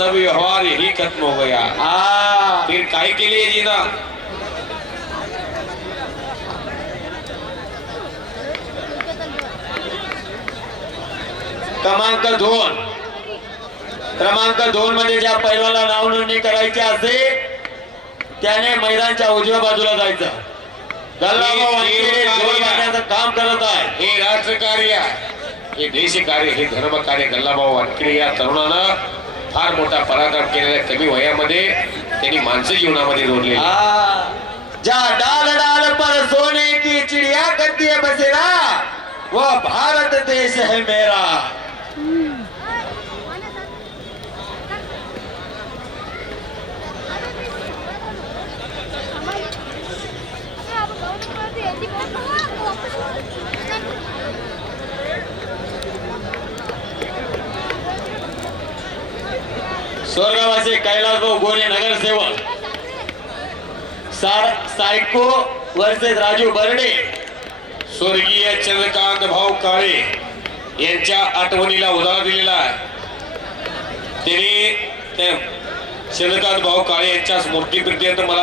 सब व्यवहार यही खत्म हो गया। फिर काय केली आहे जीना? क्रमांक 2 मध्ये ज्या पैलवानाला नाव नोंदणी करायची असेल त्याने मैदानच्या उजव्या बाजूला जायचं। गल्लाभाऊ वानखेडे जोर मारण्याचं काम करत आहे। हे राष्ट्रकार्य, हे देशकार्य, हे धर्मकार्य गल्लाभाऊ वानखेडे या तरुणानं फार मोठा पराक्रम केलेला। कमी वयामध्ये त्यांनी माणसं जीवनामध्ये जोडले। जा डाल डाल पर सोने की चिड़िया करती है बसेरा, वो भारत देश है मेरा। स्वर्गवासी कैलासभाऊ गोरे नगरसेवक, सायको वर्सेस राजू बर्डे, स्वर्गीय चंद्रकांत भाऊ काळे यांच्या आठवणीला उजाळा दिलेला आहे। त्यांनी चंद्रकांत भाऊ काळे यांच्या स्मृतीप्रित्यर्थ मला